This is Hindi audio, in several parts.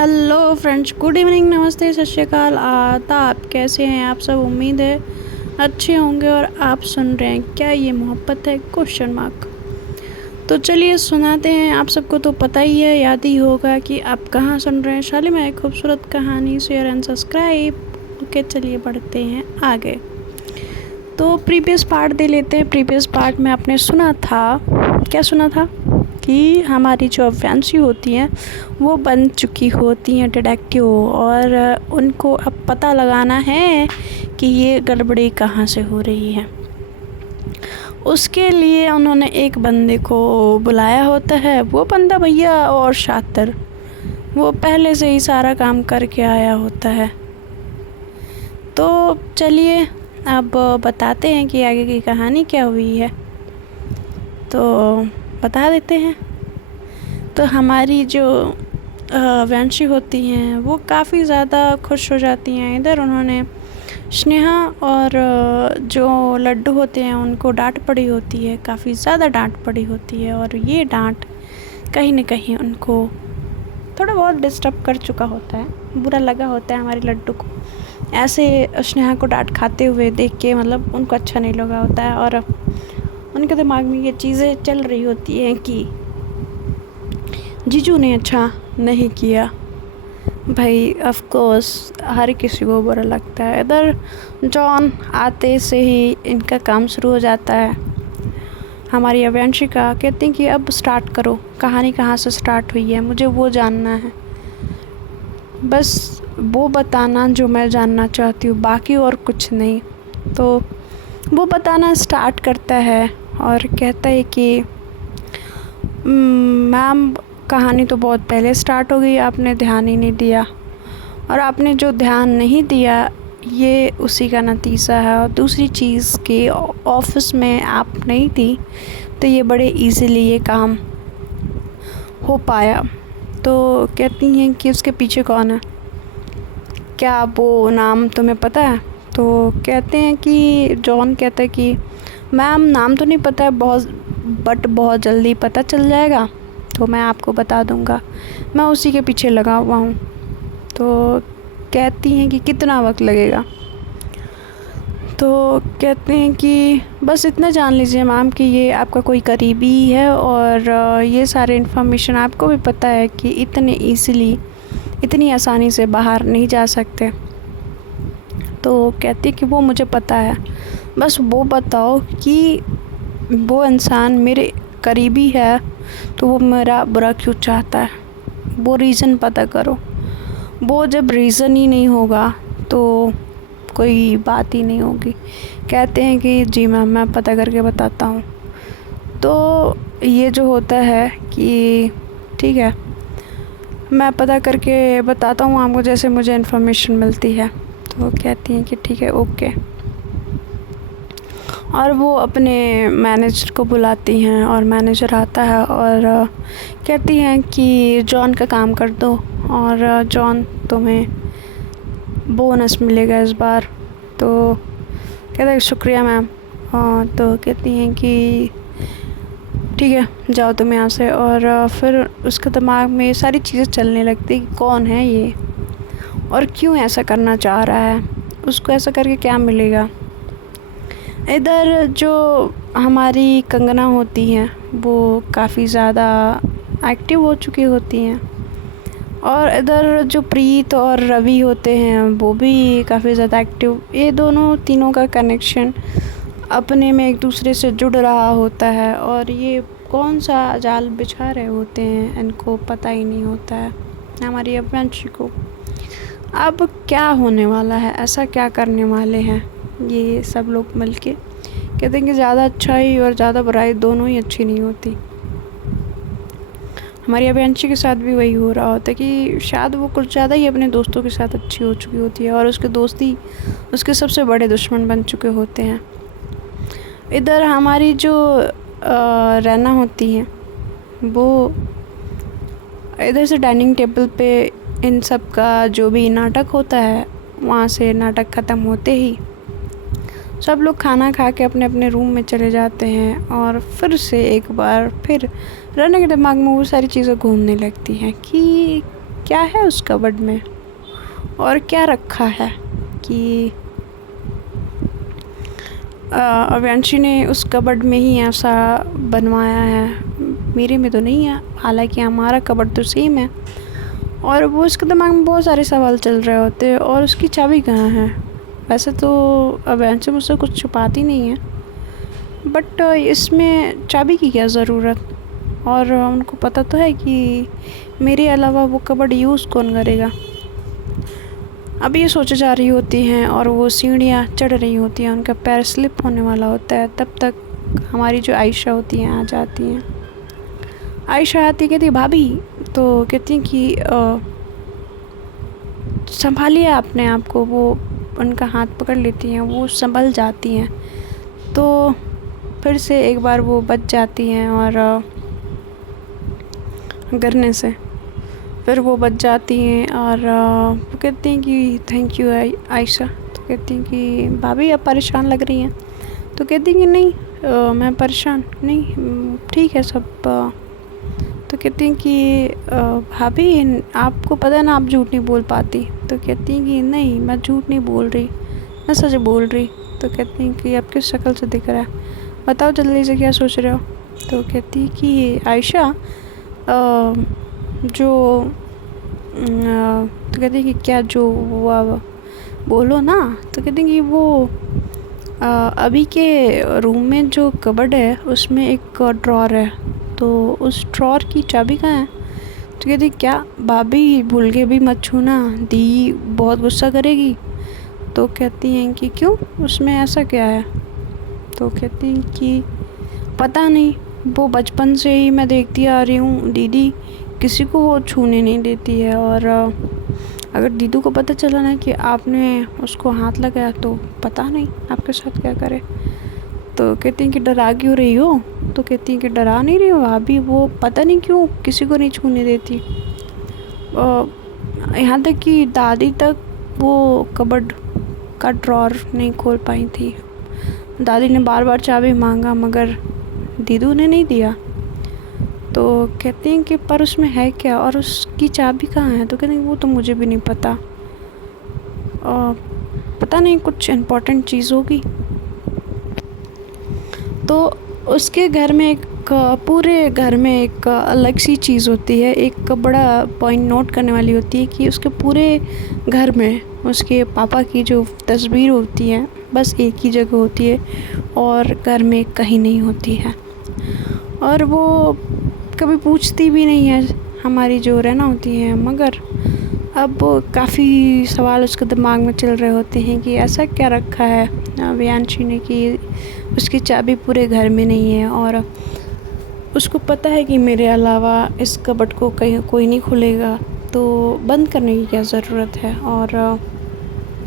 हेलो फ्रेंड्स, गुड इवनिंग, नमस्ते, सत श्री अकाल, आदाब। कैसे हैं आप सब? उम्मीद है अच्छे होंगे। और आप सुन रहे हैं क्या ये मोहब्बत है क्वेश्चन मार्क। तो चलिए सुनाते हैं। आप सबको तो पता ही है, याद ही होगा कि आप कहाँ सुन रहे हैं। शाली में एक खूबसूरत कहानी, शेयर एंड सब्सक्राइब। ओके, चलिए बढ़ते हैं आगे। तो प्रीवियस पार्ट दे लेते हैं। प्रीवियस पार्ट में आपने सुना था, क्या सुना था कि हमारी जो अफेंसी होती हैं वो बन चुकी होती हैं डिटेक्टिव, और उनको अब पता लगाना है कि ये गड़बड़ी कहाँ से हो रही है। उसके लिए उन्होंने एक बंदे को बुलाया होता है। वो बंदा भैया और शातिर, वो पहले से ही सारा काम करके आया होता है। तो चलिए अब बताते हैं कि आगे की कहानी क्या हुई है। तो बता देते हैं। तो हमारी जो वंशी होती हैं वो काफ़ी ज़्यादा खुश हो जाती हैं। इधर उन्होंने स्नेहा और जो लड्डू होते हैं उनको डांट पड़ी होती है, काफ़ी ज़्यादा डांट पड़ी होती है। और ये डांट कहीं न कहीं उनको थोड़ा बहुत डिस्टर्ब कर चुका होता है, बुरा लगा होता है हमारे लड्डू को। ऐसे स्नेहा को डांट खाते हुए देख के मतलब उनको अच्छा नहीं लगा होता है, और उनके दिमाग में ये चीज़ें चल रही होती हैं कि जीजू ने अच्छा नहीं किया। भाई ऑफ कोर्स हर किसी को बुरा लगता है। इधर जॉन आते से ही इनका काम शुरू हो जाता है। हमारी अवंशिका कहती हैं कि अब स्टार्ट करो, कहानी कहाँ से स्टार्ट हुई है, मुझे वो जानना है, बस वो बताना जो मैं जानना चाहती हूँ, बाकी और कुछ नहीं। तो वो बताना स्टार्ट करता है और कहता है कि मैम कहानी तो बहुत पहले स्टार्ट हो गई, आपने ध्यान ही नहीं दिया, और आपने जो ध्यान नहीं दिया ये उसी का नतीजा है। और दूसरी चीज़ कि ऑफिस में आप नहीं थी तो ये बड़े इजीली ये काम हो पाया। तो कहती हैं कि उसके पीछे कौन है, क्या वो नाम तुम्हें पता है? तो कहते हैं कि जॉन कहता है कि मैम नाम तो नहीं पता है बट बहुत जल्दी पता चल जाएगा, तो मैं आपको बता दूंगा, मैं उसी के पीछे लगा हुआ हूँ। तो कहती हैं कि कितना वक्त लगेगा? तो कहते हैं कि बस इतना जान लीजिए मैम कि ये आपका कोई करीबी है, और ये सारे इन्फॉर्मेशन आपको भी पता है कि इतनी आसानी से बाहर नहीं जा सकते। तो कहती कि वो मुझे पता है, बस वो बताओ कि वो इंसान मेरे करीबी है तो वो मेरा बुरा क्यों चाहता है, वो रीज़न पता करो। वो जब रीज़न ही नहीं होगा तो कोई बात ही नहीं होगी। कहते हैं कि जी मैम मैं पता करके बताता हूँ। तो ये जो होता है कि ठीक है मैं पता करके बताता हूँ आपको जैसे मुझे इन्फॉर्मेशन मिलती है। तो कहती हैं कि ठीक है ओके। और वो अपने मैनेजर को बुलाती हैं और मैनेजर आता है और कहती हैं कि जॉन का काम कर दो, और जॉन तुम्हें बोनस मिलेगा इस बार। तो कहते हैं शुक्रिया मैम। तो कहती हैं कि ठीक है जाओ तुम यहाँ से। और फिर उसके दिमाग में सारी चीज़ें चलने लगती कि कौन है ये और क्यों ऐसा करना चाह रहा है, उसको ऐसा करके क्या मिलेगा। इधर जो हमारी कंगना होती हैं वो काफ़ी ज़्यादा एक्टिव हो चुकी होती हैं, और इधर जो प्रीत और रवि होते हैं वो भी काफ़ी ज़्यादा एक्टिव। ये तीनों का कनेक्शन अपने में एक दूसरे से जुड़ रहा होता है, और ये कौन सा जाल बिछा रहे होते हैं इनको पता ही नहीं होता है हमारी अवंशी को। अब क्या होने वाला है, ऐसा क्या करने वाले हैं ये सब लोग मिलके। कहते हैं कि ज़्यादा अच्छाई और ज़्यादा बुराई दोनों ही अच्छी नहीं होती। हमारी अभियांशी के साथ भी वही हो रहा होता है कि शायद वो कुछ ज़्यादा ही अपने दोस्तों के साथ अच्छी हो चुकी होती है, और उसके दोस्ती उसके सबसे बड़े दुश्मन बन चुके होते हैं। इधर हमारी जो रैना होती हैं वो इधर से डाइनिंग टेबल पे इन सब का जो भी नाटक होता है वहाँ से नाटक ख़त्म होते ही सब लोग खाना खा के अपने अपने रूम में चले जाते हैं, और फिर से एक बार फिर रैना के दिमाग में वो सारी चीज़ें घूमने लगती हैं कि क्या है उस कबर्ड में और क्या रखा है कि अव्यांशी ने उस कबर्ड में ही ऐसा बनवाया है। मेरे में तो नहीं है, हालांकि हमारा कबर्ड तो सेम है। और वो उसके दिमाग में बहुत सारे सवाल चल रहे होते हैं, और उसकी चाबी कहाँ है। वैसे तो अव्यांशी मुझसे कुछ छुपाती नहीं है, बट इसमें चाबी की क्या ज़रूरत। और उनको पता तो है कि मेरे अलावा वो कबर्ड यूज़ कौन करेगा। अब ये सोचे जा रही होती हैं और वो सीढ़ियाँ चढ़ रही होती हैं, उनका पैर स्लिप होने वाला होता है। तब तक हमारी जो आयशा होती हैं आ जाती हैं। आयशा आती कहती भाभी, तो कहती हैं कि संभालिए अपने आप को। वो उनका हाथ पकड़ लेती हैं, वो संभल जाती हैं। तो फिर से एक बार वो बच जाती हैं और गिरने से फिर वो बच जाती हैं। और वो कहती हैं कि थैंक यू आयशा। तो कहती हैं कि भाभी आप परेशान लग रही हैं। तो कहती हैं कि नहीं, मैं परेशान नहीं, ठीक है सब। तो कहती हैं कि भाभी आपको पता है ना आप झूठ नहीं बोल पाती। तो कहती हैं कि नहीं मैं झूठ नहीं बोल रही, मैं सच बोल रही। तो कहती हैं कि आपकी शक्ल से दिख रहा है, बताओ जल्दी से क्या सोच रहे हो। तो कहती है कि आयशा तो कहती है कि क्या जो वो बोलो ना। तो कहती है कि वो अभी के रूम में जो कबर्ड है उसमें एक ड्रॉर है, तो उस ड्रॉर की चाबी कहाँ है। तो कहती क्या भाभी भूल के भी मत छूना, दी बहुत गुस्सा करेगी। तो कहती हैं कि क्यों, उसमें ऐसा क्या है। तो कहती हैं कि पता नहीं, वो बचपन से ही मैं देखती आ रही हूँ दीदी किसी को वो छूने नहीं देती है। और अगर दीदू को पता चला ना कि आपने उसको हाथ लगाया तो पता नहीं आपके साथ क्या करे। तो कहती हैं कि डरा क्यों रही हो। तो कहती हैं कि डरा नहीं रही हो अभी, वो पता नहीं क्यों किसी को नहीं छूने देती। यहाँ तक कि दादी तक वो कबर्ड का ड्रॉर नहीं खोल पाई थी। दादी ने बार बार चाबी मांगा मगर दीदू ने नहीं दिया। तो कहती हैं कि पर उसमें है क्या और उसकी चाबी कहाँ है। तो कहती हैं वो तो मुझे भी नहीं पता, पता नहीं कुछ इम्पोर्टेंट चीज़ होगी। तो उसके घर में पूरे घर में एक अलग सी चीज़ होती है, एक बड़ा पॉइंट नोट करने वाली होती है कि उसके पूरे घर में उसके पापा की जो तस्वीर होती है बस एक ही जगह होती है और घर में कहीं नहीं होती है। और वो कभी पूछती भी नहीं है हमारी जो रहना होती है, मगर अब काफ़ी सवाल उसके दिमाग में चल रहे होते हैं कि ऐसा क्या रखा है अव्यांशी ने कि उसकी चाबी पूरे घर में नहीं है। और उसको पता है कि मेरे अलावा इस कबर्ड को कहीं कोई नहीं खुलेगा, तो बंद करने की क्या ज़रूरत है। और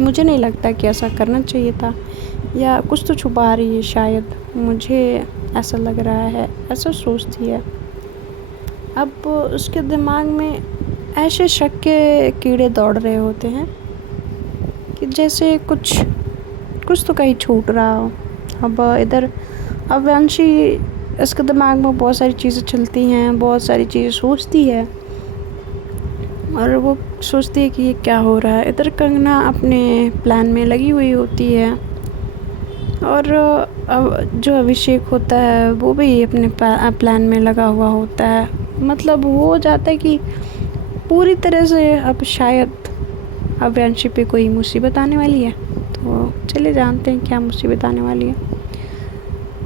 मुझे नहीं लगता कि ऐसा करना चाहिए था, या कुछ तो छुपा रही है शायद, मुझे ऐसा लग रहा है, ऐसा सोचती है। अब उसके दिमाग में ऐसे शक के कीड़े दौड़ रहे होते हैं कि जैसे कुछ तो कहीं छूट रहा हो। अब इधर अव्यांशी, इसके दिमाग में बहुत सारी चीज़ें चलती हैं, बहुत सारी चीज़ें सोचती है और वो सोचती है कि ये क्या हो रहा है। इधर कंगना अपने प्लान में लगी हुई होती है और अब जो अभिषेक होता है वो भी अपने प्लान में लगा हुआ होता है। मतलब वो हो जाता है कि पूरी तरह से अब शायद अव्यांशी पे कोई मुसीबत आने वाली है। तो चले जानते हैं क्या मुसीबत आने वाली है।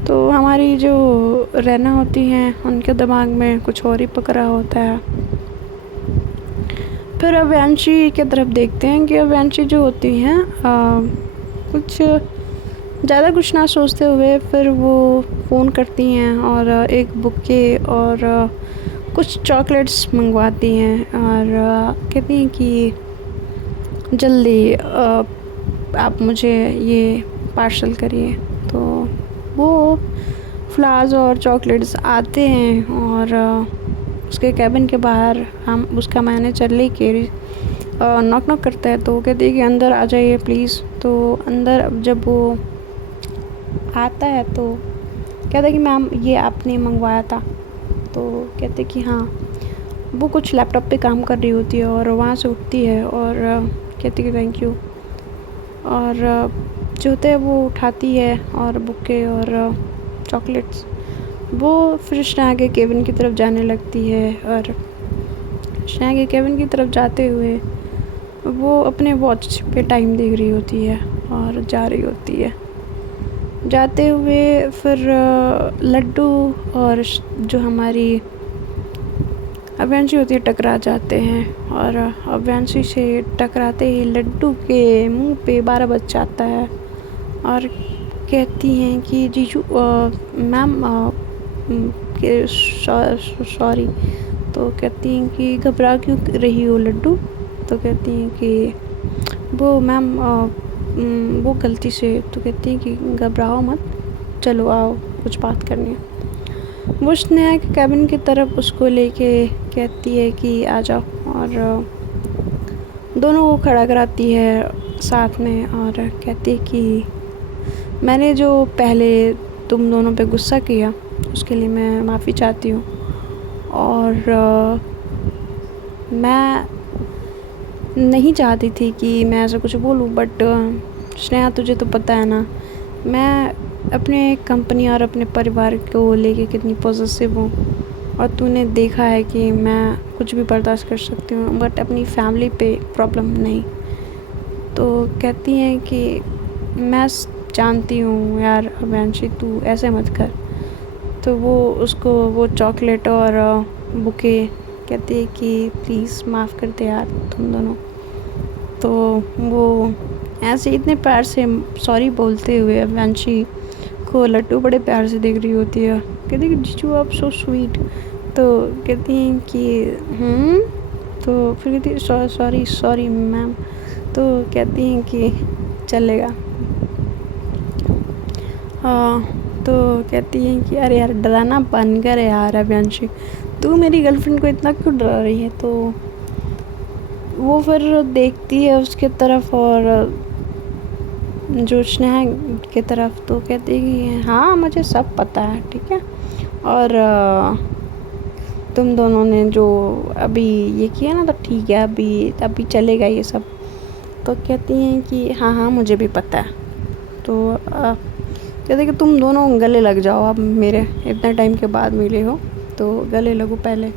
तो हमारी जो रहना होती हैं उनके दिमाग में कुछ और ही पकड़ा होता है। फिर अव्यांशी की तरफ देखते हैं कि अव्यांशी जो होती हैं कुछ ज़्यादा कुछ ना सोचते हुए फिर वो फ़ोन करती हैं और एक बुके और कुछ चॉकलेट्स मंगवाती हैं और कहती हैं कि जल्दी आप मुझे ये पार्सल करिए। तो वो फ्लावर्स और चॉकलेट्स आते हैं और उसके कैबिन के बाहर हम उसका मैनेजर लेके नॉक करता है। तो वो कहती है कि अंदर आ जाइए प्लीज़। तो अंदर जब वो आता है तो कहता है कि मैम ये आपने मंगवाया था। तो कहते कि हाँ। वो कुछ लैपटॉप पे काम कर रही होती है और वहाँ से उठती है और कहती है थैंक यू, और जो होता है वो उठाती है और बुके और चॉकलेट्स वो फिर स्नैग के केबिन की तरफ जाने लगती है। और स्नैग के केबिन की तरफ जाते हुए वो अपने वॉच पे टाइम देख रही होती है और जा रही होती है। जाते हुए फिर लड्डू और जो हमारी अव्यांशी होती है टकरा जाते हैं, और अव्यांशी से टकराते ही लड्डू के मुंह पे 12 बज जाता है और कहती हैं कि जीजू मैम सॉरी। तो कहती हैं कि घबरा क्यों रही हो लड्डू। तो कहती हैं कि वो मैम वो गलती से। तो कहती हैं कि घबराओ मत, चलो आओ कुछ बात करनी है। वो स्नैक कैबिन की तरफ उसको लेके कहती है कि आ जाओ, और दोनों को खड़ा कराती है साथ में और कहती है कि मैंने जो पहले तुम दोनों पे गुस्सा किया उसके लिए मैं माफ़ी चाहती हूँ, और मैं नहीं चाहती थी कि मैं ऐसा कुछ बोलूँ, बट स्नेहा तुझे तो पता है ना मैं अपने कंपनी और अपने परिवार को लेके कितनी पॉजिटिव हूँ, और तूने देखा है कि मैं कुछ भी बर्दाश्त कर सकती हूँ बट अपनी फैमिली पे प्रॉब्लम नहीं। तो कहती हैं कि मैं जानती हूँ यार अव्यांशी तू ऐसे मत कर। तो वो उसको वो चॉकलेट और बुके कहती है कि प्लीज़ माफ़ कर दे यार तुम दोनों। तो वो ऐसे इतने प्यार से सॉरी बोलते हुए अव्यांशी को लड्डू बड़े प्यार से देख रही होती है। कहती है कि जीजू आप सो स्वीट। तो कहती हैं कि तो फिर कहती है सॉरी मैम। तो कहती हैं कि चलेगा। हाँ, तो कहती हैं कि अरे यार डराना बंद कर यार अव्यांशी, तू मेरी गर्लफ्रेंड को इतना क्यों डरा रही है। तो वो फिर देखती है उसके तरफ और जो स्नेहा की तरफ। तो कहती है कि हाँ मुझे सब पता है ठीक है, और तुम दोनों ने जो अभी ये किया ना तो ठीक है, अभी चलेगा ये सब। तो कहती हैं कि हाँ मुझे भी पता है। तो कहते हैं कि तुम दोनों गले लग जाओ, अब मेरे इतने टाइम के बाद मिले हो तो गले लगो पहले।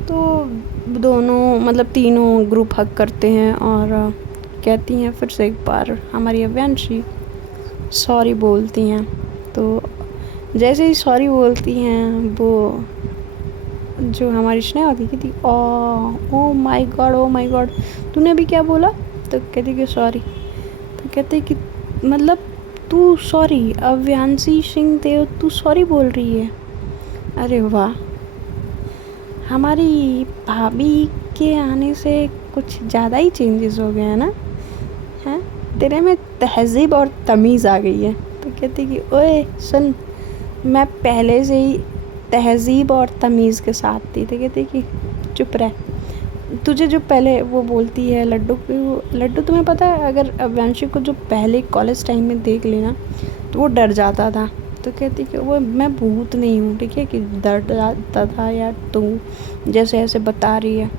तो दोनों मतलब तीनों ग्रुप हग करते हैं और कहती हैं फिर से एक बार हमारी अव्यांशी सॉरी बोलती हैं। तो जैसे ही सॉरी बोलती हैं वो जो हमारी स्नेहा होती कहती ओ माय गॉड तूने अभी क्या बोला। तो कहती कि सॉरी। तो कहते कि मतलब तू सॉरी अव्यांशी सिंह देव तू सॉरी बोल रही है। अरे वाह, हमारी भाभी के आने से कुछ ज़्यादा ही चेंजेस हो गए हैं ना, हैं तेरे में तहज़ीब और तमीज़ आ गई है। तो कहती कि ओए सुन, मैं पहले से ही तहज़ीब और तमीज़ के साथ थी। तो कहती कि चुप रह, तुझे जो पहले वो बोलती है लड्डू तुम्हें पता है अगर अव्यांशी को जो पहले कॉलेज टाइम में देख लेना तो वो डर जाता था। तो कहती कि वो मैं भूत नहीं हूँ ठीक है कि डर जाता था यार, तू जैसे ऐसे बता रही है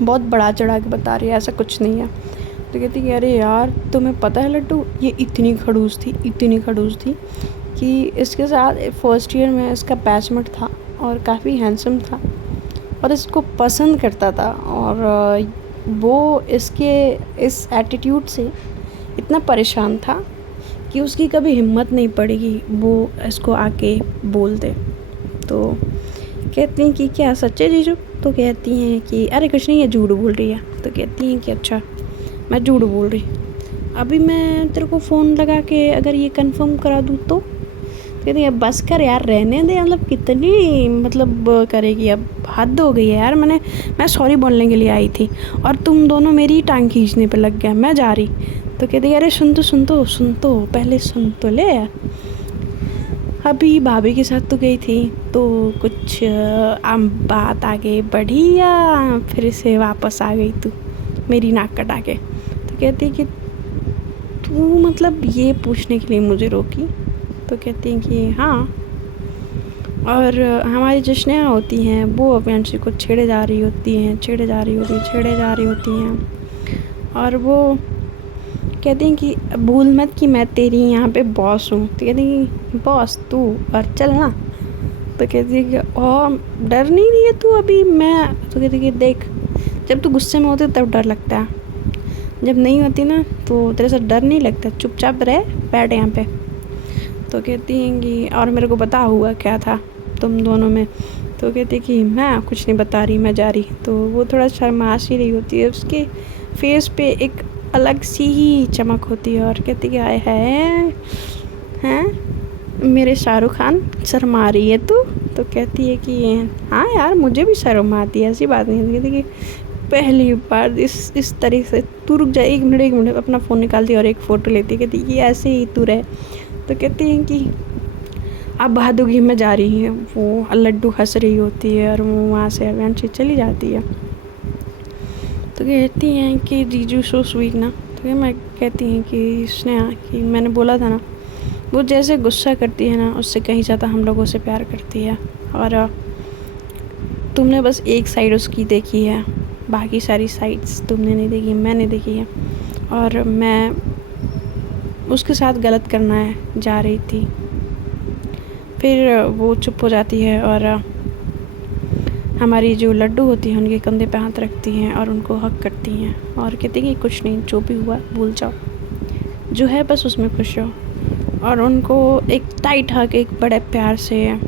बहुत बड़ा चढ़ा के बता रही है, ऐसा कुछ नहीं है। तो कहती कि अरे यार तुम्हें पता है लड्डू ये इतनी खड़ूस थी कि इसके साथ फर्स्ट ईयर में इसका बैचमेट था और काफ़ी हैंडसम था और इसको पसंद करता था, और वो इसके इस एटीट्यूड से इतना परेशान था कि उसकी कभी हिम्मत नहीं पड़ेगी वो इसको आके बोल दे। तो कहती हैं कि क्या सच्चे जीजू। तो कहती हैं कि अरे कुछ नहीं, ये झूठ बोल रही है। तो कहती हैं कि अच्छा मैं झूठ बोल रही, अभी मैं तेरे को फ़ोन लगा के अगर ये कंफर्म करा दूँ तो। कहती है बस कर यार रहने दे, मतलब कितनी मतलब करेगी, अब हद हो गई है यार। मैं सॉरी बोलने के लिए आई थी और तुम दोनों मेरी टांग खींचने पे लग गया, मैं जा रही। तो कहती है अरे सुन तो पहले सुन तो ले यार, अभी भाभी के साथ तो गई थी तो कुछ बात आगे बढ़ी या फिर से वापस आ गई तू मेरी नाक कटा के। तो कहती कि तू मतलब ये पूछने के लिए मुझे रोकी। तो कहती हैं कि हाँ, और हमारी जो स्नेहा होती हैं वो अवियांशी को छेड़े जा रही होती हैं और वो कहती हैं कि भूल मत कि मैं तेरी यहाँ पे बॉस हूँ। तो कहती हैं कि बॉस तू और चल ना। तो कहती है कि और डर नहीं रही है तू अभी? मैं तो कहती है कि देख, जब तू गुस्से में होती तब डर लगता है, जब नहीं होती ना तो तेरे से डर नहीं लगता, चुपचाप रह बैठ यहाँ पे। तो कहती हैं कि और मेरे को बता हुआ क्या था तुम दोनों में। तो कहती है कि मैं कुछ नहीं बता रही, मैं जा रही। तो वो थोड़ा शर्मा सी रही होती है, उसके फेस पे एक अलग सी ही चमक होती है और कहती है कि आए हैं मेरे शाहरुख खान, शर्मा रही है तू? तो कहती है कि हाँ यार मुझे भी शर्म आती है, ऐसी बात नहीं। कहती है कि पहली बार इस तरीके से तू रुक जा, 1 मिनट अपना फ़ोन निकालती है और एक फ़ोटो लेती है। कहती है कि ऐसे ही तू रहे। तो कहती हैं कि अब बहादुरी में जा रही है, वो लड्डू हंस रही होती है और वो वहाँ से अवियांशी चली जाती है। तो कहती हैं कि जीजू सो स्वीट ना। तो मैं कहती हैं कि स्नेहा कि मैंने बोला था ना, वो जैसे गुस्सा करती है ना उससे कहीं ज़्यादा हम लोगों से प्यार करती है। और तुमने बस एक साइड उसकी देखी है, बाकी सारी साइड्स तुमने नहीं देखी, मैंने देखी है। और मैं उसके साथ गलत करना जा रही थी। फिर वो चुप हो जाती है और हमारी जो लड्डू होती है उनके कंधे पे हाथ रखती हैं और उनको हक करती हैं और कहती हैं कि कुछ नहीं, जो भी हुआ भूल जाओ, जो है बस उसमें खुश रहो। और उनको एक टाइट हक, एक बड़े प्यार से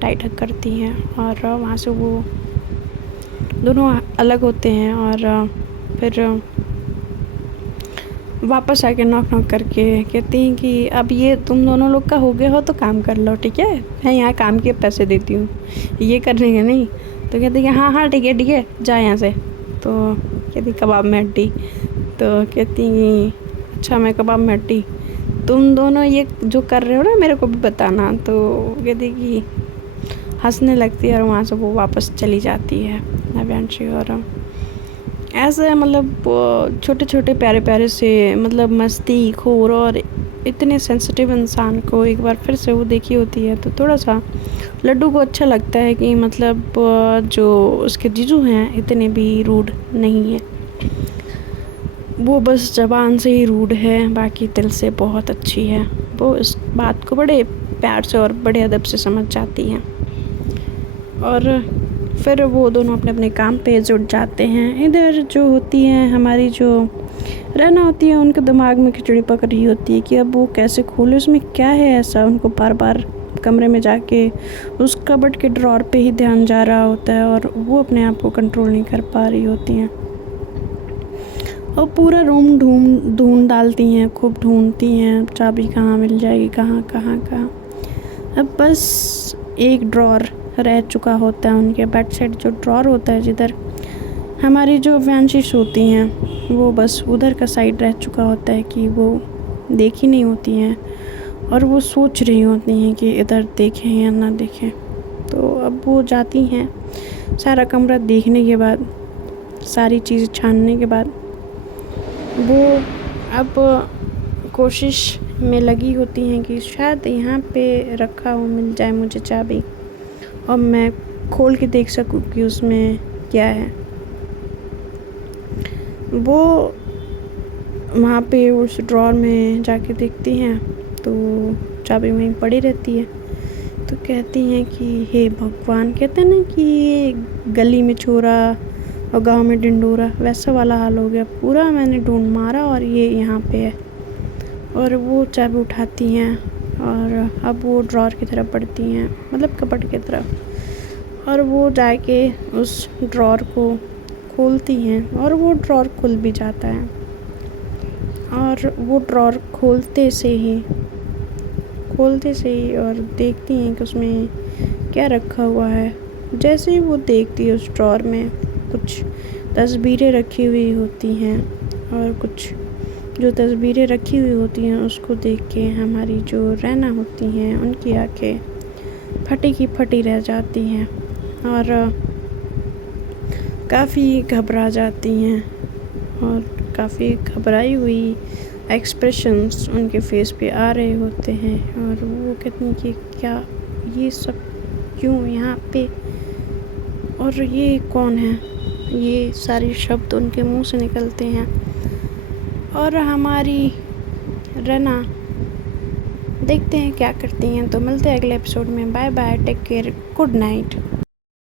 टाइट हक करती हैं और वहाँ से वो दोनों अलग होते हैं। और फिर वापस आके नॉक करके कहती हैं कि अब ये तुम दोनों लोग का हो गया हो तो काम कर लो, ठीक है, मैं यहाँ काम के पैसे देती हूँ, ये करने के नहीं। तो कहती है हाँ ठीक है जा यहाँ से। तो कहती कबाब में हड्डी। तो कहती अच्छा मैं कबाब में हड्डी, तुम दोनों ये जो कर रहे हो ना मेरे को भी बताना। तो कहती कि हंसने लगती है और वहाँ से वो वापस चली जाती है अवियांशी। और ऐसे मतलब छोटे छोटे प्यारे प्यारे से मतलब मस्ती खोर और इतने सेंसिटिव इंसान को एक बार फिर से वो देखी होती है तो थोड़ा सा लड्डू को अच्छा लगता है कि मतलब जो उसके जीजू हैं इतने भी रूड नहीं है, वो बस ज़बान से ही रूड है, बाकी दिल से बहुत अच्छी है। वो इस बात को बड़े प्यार से और बड़े अदब से समझ जाती हैं। और फिर वो दोनों अपने अपने काम पे जुट जाते हैं। इधर जो होती हैं हमारी जो रहना होती है, उनके दिमाग में खिचड़ी पक रही होती है कि अब वो कैसे खोले, उसमें क्या है ऐसा। उनको बार बार कमरे में जाके उस कबर्ड के ड्रॉर पे ही ध्यान जा रहा होता है और वो अपने आप को कंट्रोल नहीं कर पा रही होती हैं और पूरा रूम ढूंढ डालती हैं, खूब ढूंढती हैं चाबी कहाँ मिल जाएगी, कहाँ। अब बस एक ड्रॉर रह चुका होता है उनके बेड साइड, जो ड्रॉर होता है जिधर हमारी जो अवियांशी सोती हैं, वो बस उधर का साइड रह चुका होता है कि वो देखी नहीं होती हैं और वो सोच रही होती हैं कि इधर देखें या ना देखें। तो अब वो जाती हैं, सारा कमरा देखने के बाद, सारी चीज़ छानने के बाद वो अब कोशिश में लगी होती हैं कि शायद यहाँ पे रखा हो मिल जाए मुझे चाबी और मैं खोल के देख सकूँ कि उसमें क्या है। वो वहाँ पे उस ड्रॉर में जाके देखती हैं तो चाबी वहीं पड़ी रहती है। तो कहती हैं कि हे भगवान, कहते हैं ना कि ये गली में चोरा और गांव में ढिंडोरा, वैसा वाला हाल हो गया पूरा। मैंने ढूंढ मारा और ये यहाँ पे है। और वो चाबी उठाती हैं और अब वो ड्रॉर की तरफ बढ़ती हैं, मतलब कपट की तरफ, और वो जाके उस ड्रॉर को खोलती हैं और वो ड्रॉर खुल भी जाता है। और वो ड्रॉर खोलते से ही और देखती हैं कि उसमें क्या रखा हुआ है। जैसे ही वो देखती है उस ड्रॉर में कुछ तस्वीरें रखी हुई होती हैं और कुछ जो तस्वीरें रखी हुई होती हैं उसको देख के हमारी जो रैना होती हैं उनकी आंखें फटी की फटी रह जाती हैं और काफ़ी घबरा जाती हैं और काफ़ी घबराई हुई एक्सप्रेशंस उनके फेस पे आ रहे होते हैं। और वो कहती हैं कि क्या ये सब क्यों यहाँ पे, और ये कौन है, ये सारे शब्द उनके मुंह से निकलते हैं। और हमारी रना देखते हैं क्या करती हैं। तो मिलते हैं अगले एपिसोड में। Bye bye, take care, good night.